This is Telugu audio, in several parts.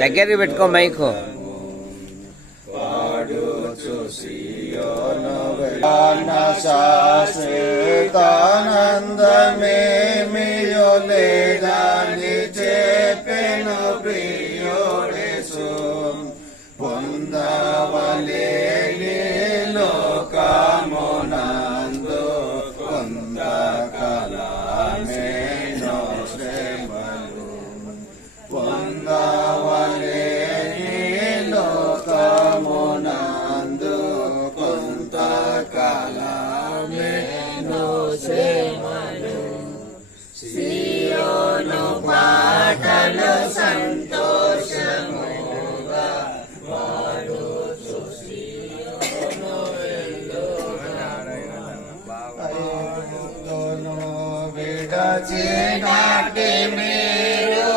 దగ్గరికి పెట్టుకో మైకు. పాడుచు సియోను శాశ్వతానందమేమియో లేదని చెప్పెను ప్రియుడేసు. పొందవలేని లోకమునందు కొంతకాలమేనో శ్రమలు. పొందవలేని లోకమునందు కొంతకాలమేనో శ్రమలు. సియోను పాటలు సంతోషముగా పాడుచు సియోను ఐగుప్తును విడచినాటి మీరు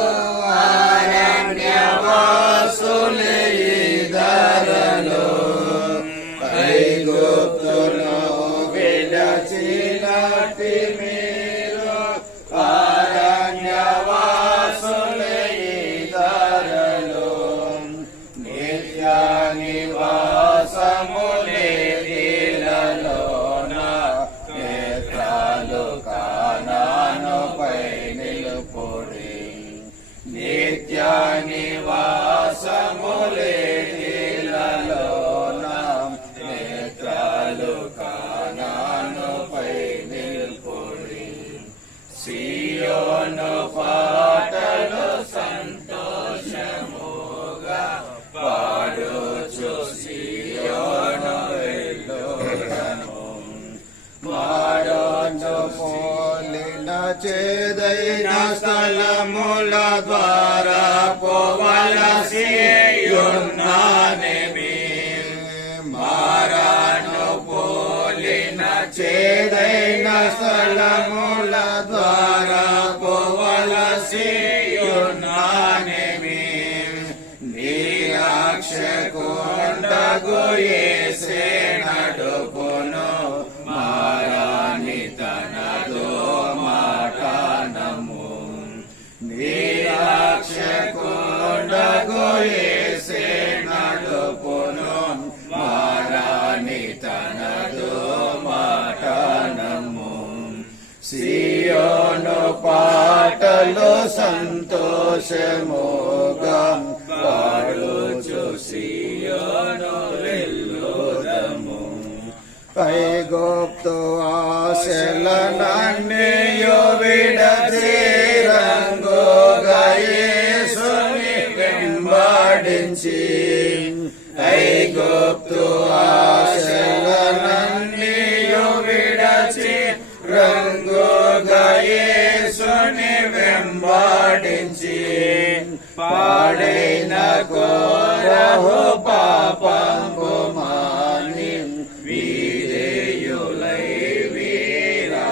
అరణ్యవాసులే ధరలో. ఐగుప్తును విడచినాటి మీరు అరణ్యవాసులే ధరలో. నిత్య నివాసములే ఇళ్ళలోన నేత్రాలు కానానుపై నిలుపుడి. నిత్య నివాసములే ఇళ్ళలోన నేత్రాలు కానానుపై నిలుపుడి. సియోను పాటలు సంతోషముగా పాడుచు సియోను ఎల్లుదము. పాడుచు పోలిన చేదైన స్థలముల ద్వారా పోవలసి ఉన్నానేమి. మారాను పోలిన చేదైన స్థలముల ద్వారా పోవలసి ఉన్నానేమి. నిరాక్షకుండగు యేసే నడుపును. మారాని తనదో మాటనము. నిరాక్షకుండగు యేసే నడుపును. మారాని తనదో మాటనము. సియోను పాటలు సంతోషముగా పాడుచు సియోను ఎల్లుదము. ఐగుప్తు ఆశలనన్నీయు విడచి రంగుగా యేసుని వెంబడించి. ఐగుప్తు ఆశలనన్నీయు విడచి రంగుగా యేసుని వెంబడించి. పాడైన కోరహు పాపంబు మాని వీరేయులై వీరాజిల్లుడి.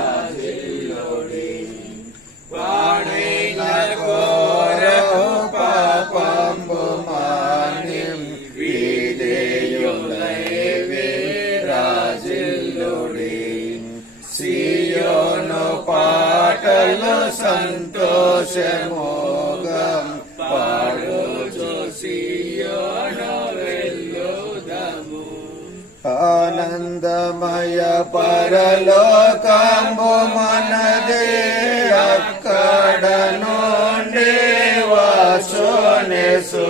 పాడైన కోరహు పాపంబు మాని వీరేయులై వీరాజిల్లుడి. సియోను పాటలు సంతోషముగా పాడుచు సియోను ఎల్లుదము. ఆనందమయ పరలోకంబు మనదే. అక్కడ నుండి వాసునేసు.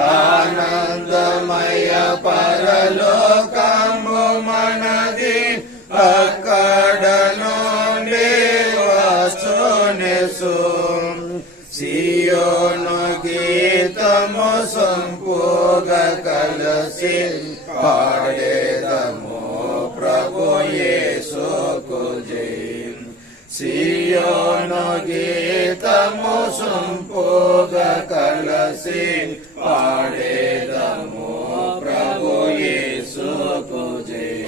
ఆనందమయ పరలోకంబు మనది. అక్కడ నుండి వాసునేసు. సియోను గీతము సంపుగా కలసి పాడేదము ప్రభు యేసుకు జయ. సియోను గీతము సంపుగా కలసి పాడేదము ప్రభు యేసుకు జయ.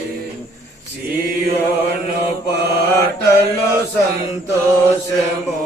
సియోను పాటలు సంతోషము